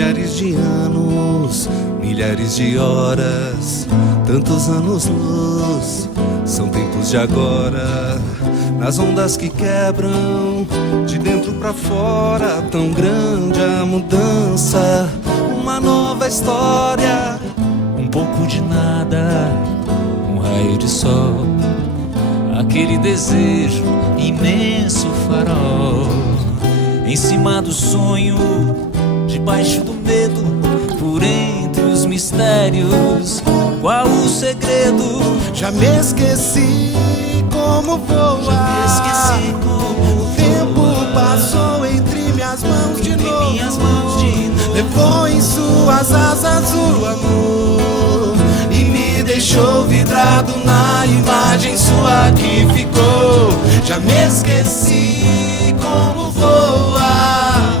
Milhares de anos, milhares de horas, tantos anos-luz, são tempos de agora. Nas ondas que quebram, de dentro pra fora, tão grande a mudança, uma nova história. Um pouco de nada, um raio de sol, aquele desejo, imenso farol. Em cima do sonho, debaixo do medo, por entre os mistérios, qual o segredo? Já me esqueci como voar. Já me esqueci como o tempo passou entre minhas mãos de novo. Levou em suas asas o amor e me deixou vidrado na imagem sua que ficou. Já me esqueci como voar.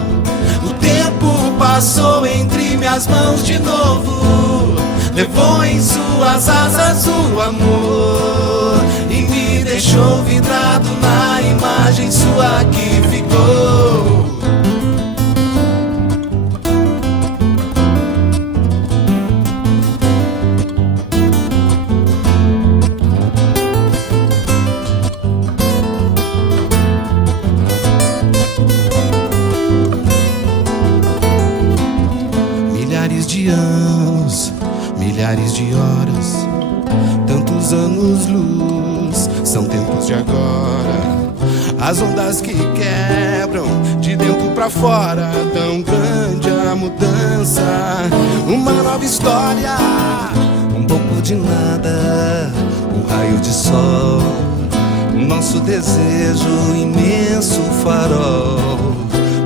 O tempo passou entre minhas mãos de novo. Levou em suas asas o amor e me deixou vidrado na imagem sua que ficou. Milhares de anos, milhares de horas, tantos anos-luz, são tempos de agora. As ondas que quebram, de dentro pra fora, tão grande a mudança, uma nova história. Um pouco de nada, um raio de sol, o nosso desejo, imenso farol.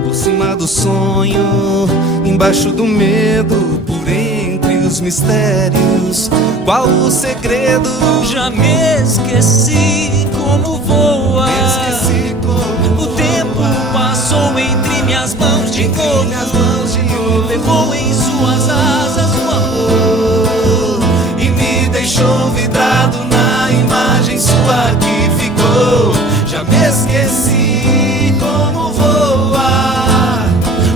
Por cima do sonho, embaixo do medo, por entre os mistérios, qual o segredo? Já me esqueci como voar. Me esqueci como o tempo passou entre minhas mãos de novo. Levou em suas asas o amor e me deixou vidrado na imagem sua que ficou. Já me esqueci como voar.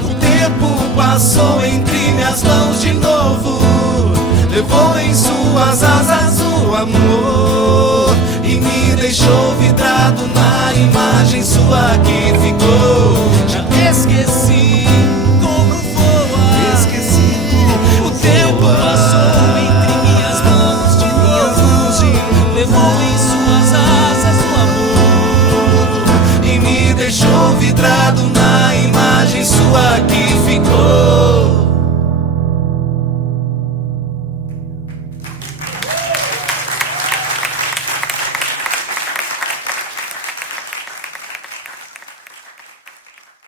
O tempo passou entre minhas mãos de novo. Levou em suas asas o amor e me deixou vidrado na imagem sua que ficou. Já me esqueci como voar. Me esqueci o tempo passou entre minhas mãos de novo. Levou em suas asas o amor e me deixou vidrado